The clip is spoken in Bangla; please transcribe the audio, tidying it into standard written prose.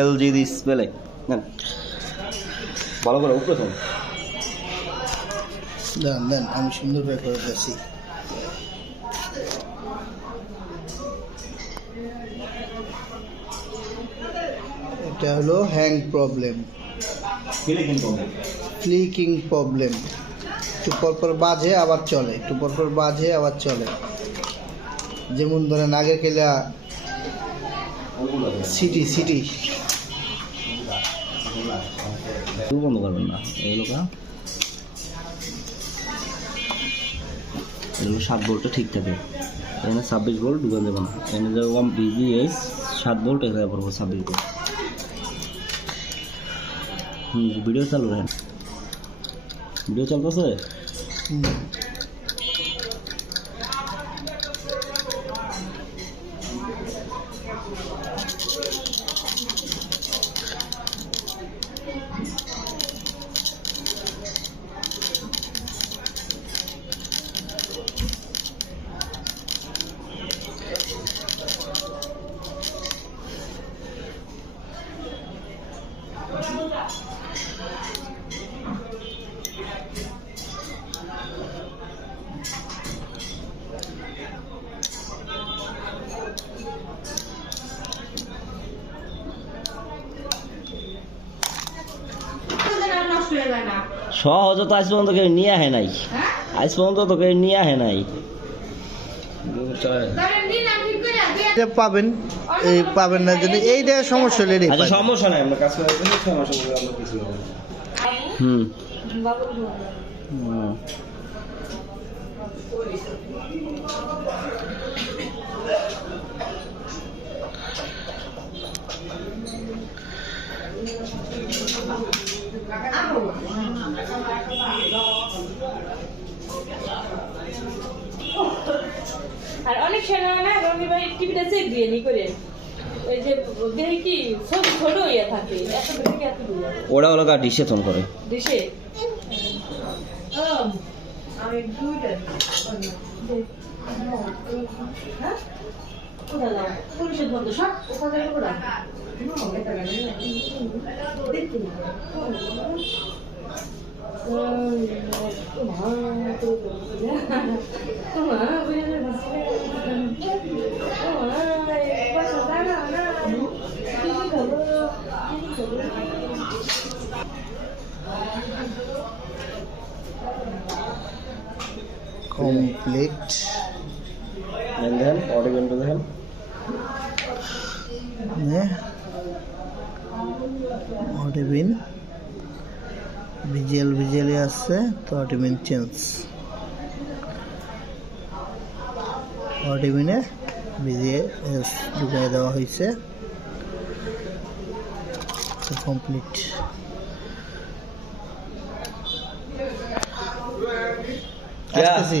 এলজি ডিসপ্লে না ভালো করে উপরে তো দেন দেন আমি সুন্দর করে দিচ্ছি। এটা হলো হ্যাং প্রবলেম, ফ্লিকিং প্রবলেম। একটু পরপর বাজে আবার চলে, একটু পরপর বাজে আবার চলে। যেমন ধরেন আগে কেলা সিটি সিটি বন্ধ করবেন না। এগুলো এগুলো 7 ভোল্টে ঠিক থাকে। এখানে 26 ভোল্ট ঢুকে দেবো না। এখানে যেরকম বিজিএস 7 ভোল্ট এখানে পড়বো 26 ভোল্ট। ভিডিও চালু রাখেন। ভিডিও চলতেছে। সহজ তো আজ পর্যন্ত কেউ নিয়ে আহে নাই। আজ পর্যন্ত তো কেউ নিয়ে আহে নাই। পাবেন এই পাবেন না যদি এইটা সমস্যা হলে আচ্ছা সমস্যা নাই, আমরা কাজ করে সমস্যা আমরা কিছু হবে। আর অনেক সময় না রনি ভাই টিভিটা চেক দিয়ে নি করে ওই যে দেখি কি ছোট ছোট ইয়ে থাকে এত থেকে এত দূর ওরা হলো গা ডিশে ফোন করে দেশে আমি দুইটা হ্যাঁ কোথা দাও পুলিশের বন্ধ সব ওখানে কোথা কমপ্লিট। দেখেন অডিও দেখেন অডিবিন ভিজুয়ালি আছে তো অডিবিন চেঞ্জ অডিবিনে ভিজিএস ঢুকিয়ে দেওয়া হয়েছে। কমপ্লিট। আসতেছি।